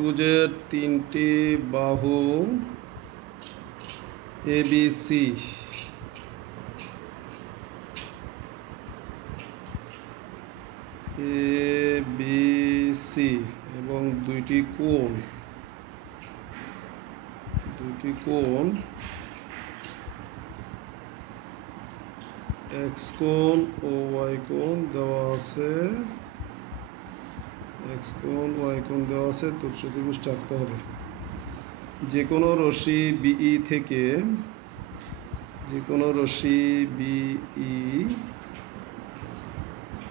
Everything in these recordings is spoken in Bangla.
ত্রিভুজের তিনটি বাহু এবিসি এবং দুইটি কোণ এক্স কোণ ও ওয়াই কোণ দেওয়া আছে। এক্স কোণ ওয়াই কোণ দেওয়া আছে, তো চতুর্ভুজটা আঁকতে হবে। যে কোনো রশ্মি বিই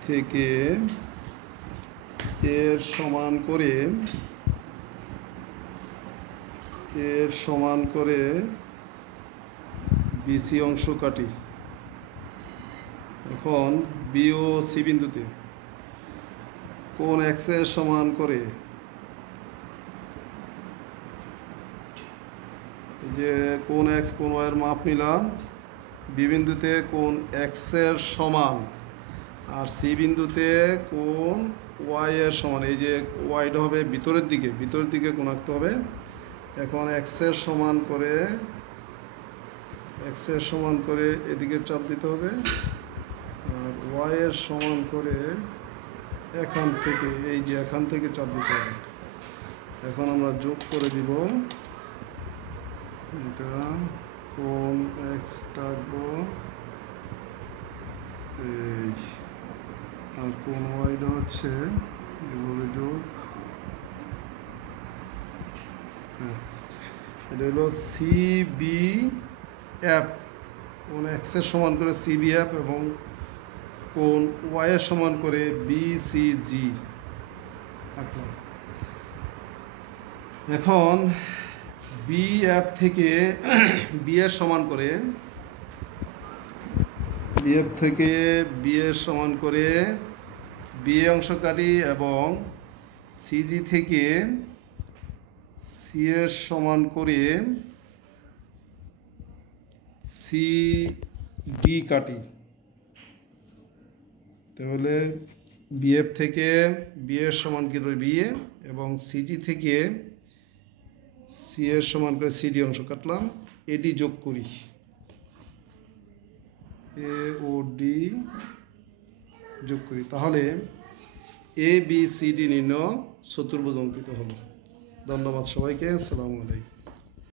থেকে এর সমান করে বিসি অংশ কাটি। এখন বি ও সি বিন্দুতে কোণ এক্স এর সমান করে, যে কোণ এক্স কোণ ওয়াই এর মাপ নিলাম। বি বিন্দুতে কোণ এক্স এর সমান আর সি বিন্দুতে কোণ ওয়াই এর সমান। এই যে ওয়াইটা হবে ভিতরের দিকে কোণ আঁকতে হবে। এখন এক্স এর সমান করে এদিকে চাপ দিতে হবে, আর ওয়াই এর সমান করে এখান থেকে চাপ দিতে হবে। এখন আমরা যোগ করে দিব, এটা কোণ এক্স রাখবো, আর কোণ ওয়াইটা হচ্ছে এভাবে যোগ। এটা হলো সিবিএফ, কোণ এক্স এর সমান করে সিবিএফ এবং কোণ ওয়াই এর সমান করে বিসিজি আঁকলাম। এখন বিএফ থেকে বি এর সমান করে বি অংশ কাটি এবং সিজি থেকে সি এর সমান করে সিডি কাটি। তাহলে বিএফ থেকে বি এর সমান কি রইল বি এ, এবং সিজি থেকে সি এর সমান করে সিডি অংশ কাটলাম। এডি যোগ করি, এ ও ডি যোগ করি, তাহলে এ বি সি ডি নির্ণয় চতুর্ভুজ অঙ্কিত হলো। ধন্যবাদ সবাইকে। আসসালামু আলাইকুম।